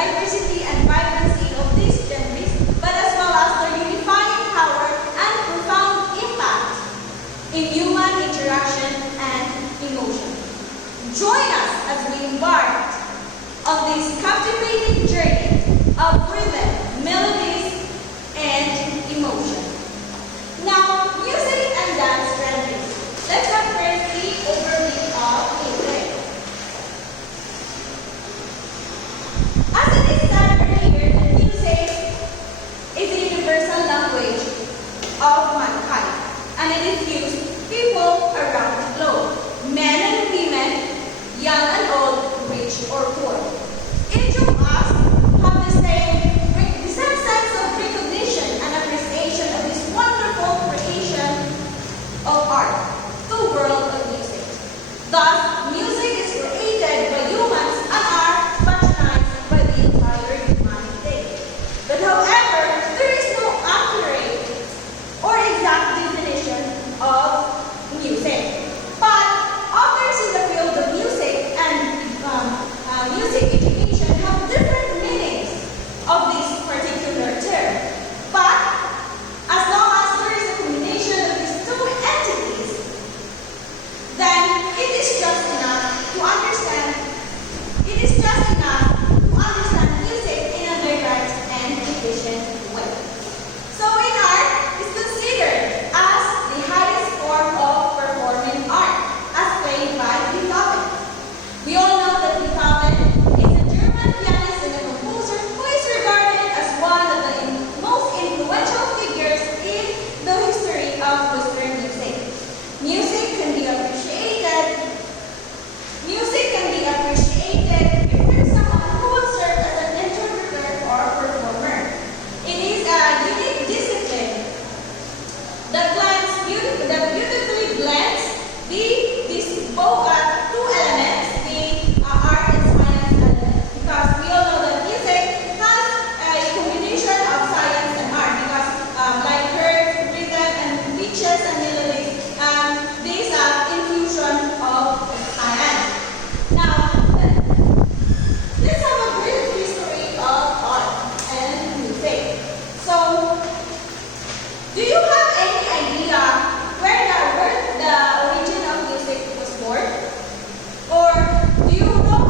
diversity and vibrancy of these genres, but as well as their unifying power and profound impact in human interaction and emotion. Join us as we embark on this captivating journey of rhythm, melodies, and emotion. Now, music and dance genres. Let's have first the overview of music. As it is said earlier, that music is a universal language of mankind, and it is used people around the globe, men and women, young and old, rich or poor. Each of us have the same sense of recognition and appreciation of this wonderful creation of art, the world of music. Thus, music is created by humans and are patronized by the entire humanity. But however, there is no accurate or exact definition of music. But authors in the field of music and music education have different meanings of this particular term. But as long as there is a combination of these two entities, then it is just enough to understand. It is just enough to understand music in a direct and efficient way. So in art is considered as the highest form of performing art, as played by Beethoven. We all know that Beethoven is a German pianist and a composer who is regarded as one of the most influential figures in the history of Western music. Music can be appreciated if there's someone who will serve as an interpreter or performer. It is a unique discipline that beautifully blends these both two elements, the art and science elements, because we all know that music has a combination of science and art, because like chords, rhythm, and pitches and melodies, these are infusion of science. Now, let's have a brief history of art and music. So, do you have any idea where the origin of music was born? Or do you know